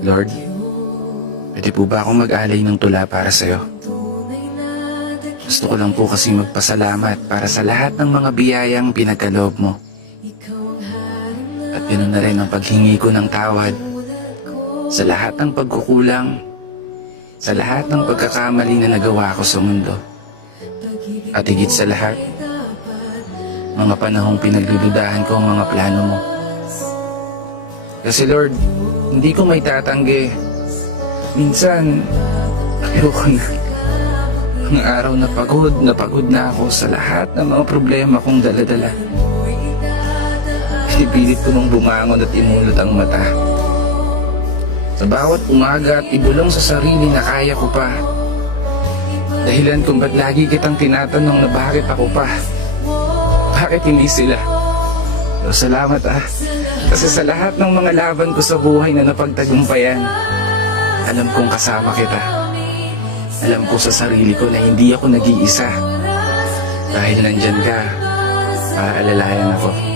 Lord, pwede po ba akong mag-alay ng tula para sa'yo? Gusto ko lang po kasi magpasalamat para sa lahat ng mga biyayang pinagkaloob mo. At ganoon na rin ang paghingi ko ng tawad sa lahat ng pagkukulang, sa lahat ng pagkakamali na nagawa ko sa mundo. At higit sa lahat, mga panahong pinagluludahan ko ang mga plano mo. Kasi Lord, hindi ko may tatanggi. Minsan, ayoko na. Ang araw na pagod na ako sa lahat ng mga problema kong daladala. Pinipilit ko nung bumangon at imulot ang mata. Sa bawat umaga at ibulong sa sarili na kaya ko pa. Dahilan kung ba't lagi kitang tinatanong na bakit ako pa. Bakit hindi sila? Pero salamat Kasi sa lahat ng mga laban ko sa buhay na napagtagumpayan, alam kong kasama kita. Alam ko sa sarili ko na hindi ako nag-iisa. Dahil nandyan ka, para alalayan ako.